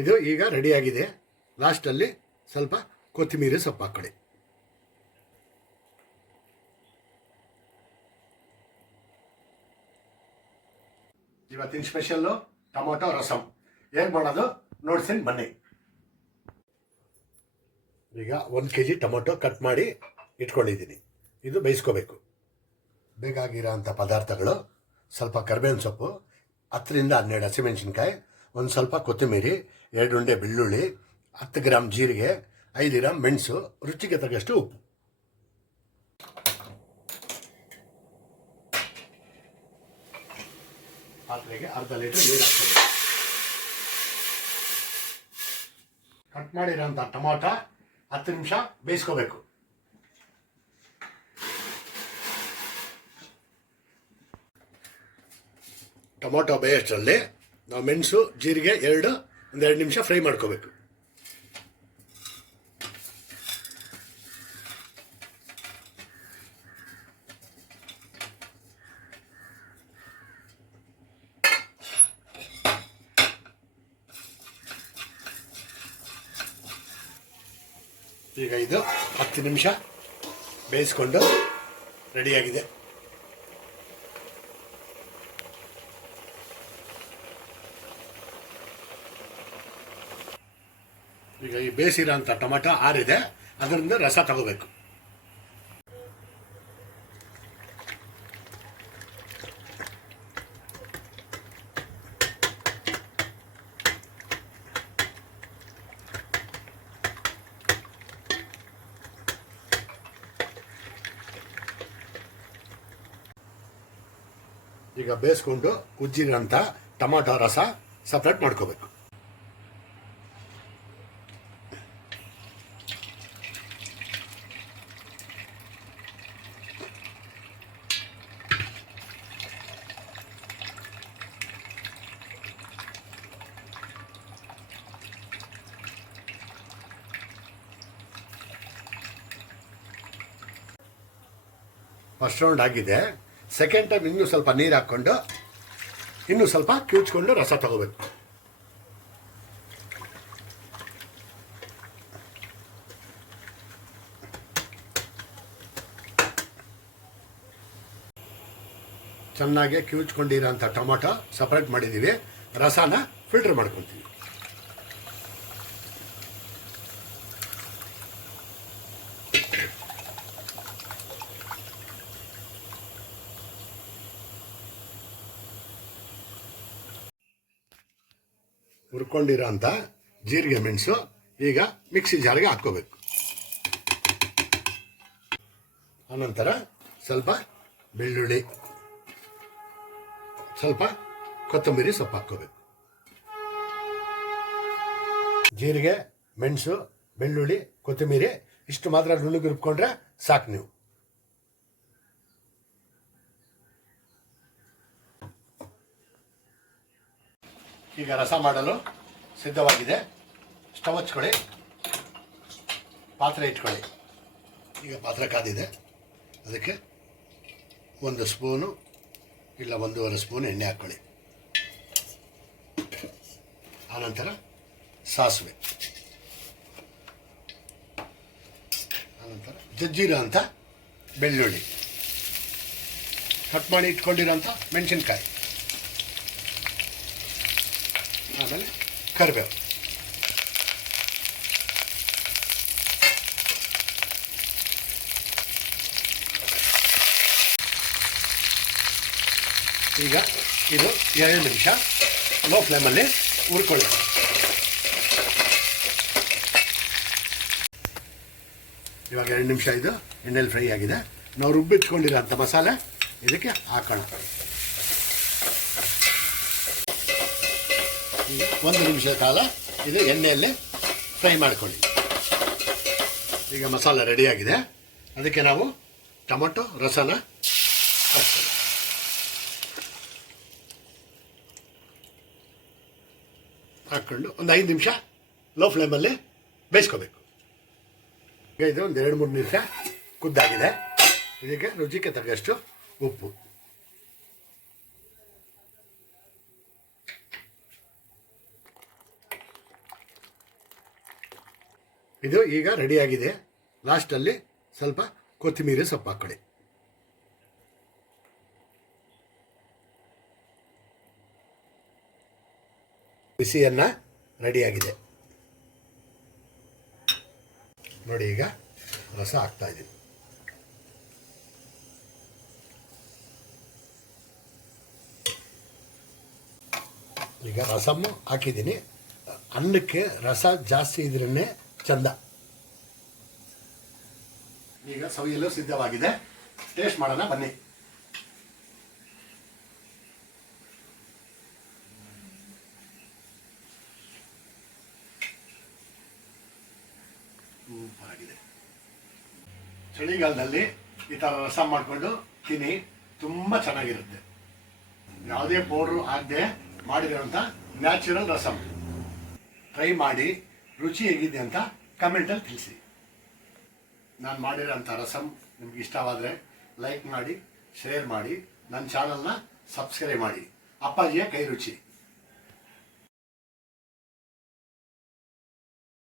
ಇದು ಈಗ ರೆಡಿಯಾಗಿದೆ ಲಾಸ್ಟಲ್ಲಿ ಸ್ವಲ್ಪ ಕೊತ್ತಂಬರಿ ಸೊಪ್ಪು ಹಾಕ್ಕೊಳ್ಳಿ. ಇವತ್ತಿನ ಸ್ಪೆಷಲ್ಲು ಟೊಮೊಟೊ ರಸಮ್ ಏನು ಮಾಡೋದು? ನೋಡ್ತೀನಿ ಬನ್ನಿ. ಈಗ ಒಂದು ಕೆ ಜಿ ಟೊಮೊಟೊ ಕಟ್ ಮಾಡಿ ಇಟ್ಕೊಂಡಿದ್ದೀನಿ. ಇದು ಬೇಯಿಸ್ಕೋಬೇಕು. ಬೇಕಾಗಿರೋ ಅಂಥ ಪದಾರ್ಥಗಳು, ಸ್ವಲ್ಪ ಕರ್ಬೇವಿನ ಸೊಪ್ಪು, ಹತ್ತರಿಂದ ಹನ್ನೆರಡು ಹಸಿಮೆಣಸಿನ್ಕಾಯಿ ಒಂದು ಸ್ವಲ್ಪ ಕೊತ್ತಂಬರಿ, ಎರಡು ಉಂಡೆ ಬೆಳ್ಳುಳ್ಳಿ, ಹತ್ತು ಗ್ರಾಮ್ ಜೀರಿಗೆ, ಐದು ಗ್ರಾಮ್ ಮೆಣಸು, ರುಚಿಗೆ ತಕ್ಕಷ್ಟು ಉಪ್ಪು. ಪಾತ್ರೆಗೆ ಅರ್ಧ ಲೀಟರ್ ನೀರು ಹಾಕ್ತೀವಿ ಕಟ್ ಮಾಡಿರೋಂಥ ಟೊಮಾಟ ಹತ್ತು ನಿಮಿಷ ಬೇಯಿಸ್ಕೋಬೇಕು. ಟೊಮೊಟೊ ಬೇಯೋಷ್ಟರಲ್ಲಿ ನಾವು ಮೆಣಸು, ಜೀರಿಗೆ ಎರಡು, ಒಂದು ಎರಡು ನಿಮಿಷ ಫ್ರೈ ಮಾಡ್ಕೋಬೇಕು. ಈಗ ಇದು ಹತ್ತು ನಿಮಿಷ ಬೇಯಿಸ್ಕೊಂಡು ರೆಡಿಯಾಗಿದೆ. ಈಗ ಈ ಬೇಯಿಸಿರೋ ಅಂಥ ಟೊಮೆಟೊ ಆರಿದೆ, ಅದರಿಂದ ರಸ ತಗೋಬೇಕು. ಈಗ ಬೇಯಿಸ್ಕೊಂಡು ಉಜ್ಜಿರೋಂಥ ಟೊಮಾಟೊ ರಸ ಸಪ್ರೇಟ್ ಮಾಡ್ಕೋಬೇಕು. ಫಸ್ಟ್ ರೌಂಡ್ ಆಗಿದೆ. ಸೆಕೆಂಡ್ ಟೈಮ್ ಇನ್ನೂ ಸ್ವಲ್ಪ ನೀರು ಹಾಕ್ಕೊಂಡು, ಇನ್ನೂ ಸ್ವಲ್ಪ ಕಿವುಚ್ಕೊಂಡು ರಸ ತಗೋಬೇಕು. ಚೆನ್ನಾಗಿ ಕಿವುಚ್ಕೊಂಡಿರೋಂಥ ಟೊಮೊಟೊ ಸಪ್ರೇಟ್ ಮಾಡಿದ್ದೀವಿ. ರಸನ ಫಿಲ್ಟರ್ ಮಾಡ್ಕೊತೀವಿ. ಹುರ್ಕೊಂಡಿರೋ ಅಂಥ ಜೀರಿಗೆ ಮೆಣಸು ಈಗ ಮಿಕ್ಸಿ ಜಾರಿಗೆ ಹಾಕ್ಕೋಬೇಕು. ಆನಂತರ ಸ್ವಲ್ಪ ಬೆಳ್ಳುಳ್ಳಿ, ಸ್ವಲ್ಪ ಕೊತ್ತಂಬರಿ ಸೊಪ್ಪು ಹಾಕ್ಕೋಬೇಕು. ಜೀರಿಗೆ, ಮೆಣಸು, ಬೆಳ್ಳುಳ್ಳಿ, ಕೊತ್ತಂಬರಿ ಇಷ್ಟು ಮಾತ್ರ ನುಣ್ಣಗೆ ರುಬ್ಕೊಂಡ್ರೆ ಸಾಕು ನೀವು. ಈಗ ರಸ ಮಾಡಲು ಸಿದ್ಧವಾಗಿದೆ. ಸ್ಟವ್ ಹಚ್ಕೊಳ್ಳಿ. ಪಾತ್ರೆ ಇಟ್ಕೊಳ್ಳಿ. ಈಗ ಪಾತ್ರೆ ಕಾದಿದೆ. ಅದಕ್ಕೆ ಒಂದು ಸ್ಪೂನು ಇಲ್ಲ ಒಂದೂವರೆ ಸ್ಪೂನ್ ಎಣ್ಣೆ ಹಾಕ್ಕೊಳ್ಳಿ ಆನಂತರ ಸಾಸಿವೆ. ಆನಂತರ ಜಜ್ಜಿರೋ ಅಂತ, ಬೆಳ್ಳುಳ್ಳಿ. ಕಟ್ ಮಾಡಿ ಇಟ್ಕೊಂಡಿರೋಂಥ ಮೆಣಸಿನ್ಕಾಯಿ. ಆಮೇಲೆ ಕರಿಬೇವು ಈಗ ಇದು ಎರಡು ನಿಮಿಷ ಲೋ ಫ್ಲೇಮಲ್ಲಿ ಹುರ್ಕೊಳ್ಳಿ ಇವಾಗ ಎರಡು ನಿಮಿಷ ಇದು ಎಣ್ಣೆಲಿ ಫ್ರೈ ಆಗಿದೆ ನಾವು ರುಬ್ಬಿಟ್ಕೊಂಡಿರೋ ಅಂಥ ಮಸಾಲೆ ಇದಕ್ಕೆ ಹಾಕೋಣ ಒಂದು ನಿಮಿಷದ ಕಾಲ ಇದು ಎಣ್ಣೆಯಲ್ಲಿ ಫ್ರೈ ಮಾಡ್ಕೊಳ್ಳಿ. ಈಗ ಮಸಾಲ ರೆಡಿಯಾಗಿದೆ ಅದಕ್ಕೆ ನಾವು ಟೊಮೊಟೊ, ರಸನ ಹಾಕ್ತೀವಿ ಹಾಕ್ಕೊಂಡು ಒಂದು ಐದು ನಿಮಿಷ ಲೋ ಫ್ಲೇಮಲ್ಲಿ ಬೇಯಿಸ್ಕೋಬೇಕು. ಈಗ ಇದು ಒಂದು ಎರಡು, ಮೂರು ನಿಮಿಷ ಕುದ್ದಾಗಿದೆ. ಇದಕ್ಕೆ ರುಚಿಗೆ ತಕ್ಕಷ್ಟು ಉಪ್ಪು. ಇದು ಈಗ ರೆಡಿಯಾಗಿದೆ ಲಾಸ್ಟಲ್ಲಿ ಸ್ವಲ್ಪ ಕೊತ್ತಂಬರಿ ಸೊಪ್ಪು ಹಾಕ್ಕೊಳ್ಳಿ ಬಿಸಿಯನ್ನು ರೆಡಿಯಾಗಿದೆ ನೋಡಿ ಈಗ ರಸ ಹಾಕ್ತಾ ಇದ್ದೀನಿ ಈಗ ರಸಮ್ಮು ಹಾಕಿದ್ದೀನಿ. ಅನ್ನಕ್ಕೆ ರಸ ಜಾಸ್ತಿ ಇದ್ರೇ ಚಂದ. ಈಗ ಸವಿಯಲು ಸಿದ್ಧವಾಗಿದೆ. ಟೇಸ್ಟ್ ಮಾಡೋಣ, ಬನ್ನಿ. ಚಳಿಗಾಲದಲ್ಲಿ ಈ ಥರ ರಸ ಮಾಡಿಕೊಂಡು ತಿನ್ನಿ, ತುಂಬ ಚೆನ್ನಾಗಿರುತ್ತೆ. ಯಾವುದೇ ಪೌಡ್ರು ಆಗದೆ ಮಾಡಿರೋಂಥ ನ್ಯಾಚುರಲ್ ರಸಂ. ಟ್ರೈ ಮಾಡಿ. ರುಚಿ ಹೇಗಿದೆ ಅಂತ ಕಮೆಂಟಲ್ಲಿ ತಿಳಿಸಿ. ನಾನು ಮಾಡಿರೋಂಥ ರಸಮ್ ನಿಮ್ಗೆ ಇಷ್ಟವಾದರೆ ಲೈಕ್ ಮಾಡಿ ಶೇರ್ ಮಾಡಿ ನನ್ನ ಚಾನಲ್ನ ಸಬ್ಸ್ಕ್ರೈಬ್ ಮಾಡಿ. ಅಪ್ಪಾಜಿಯ ಕೈ ರುಚಿ.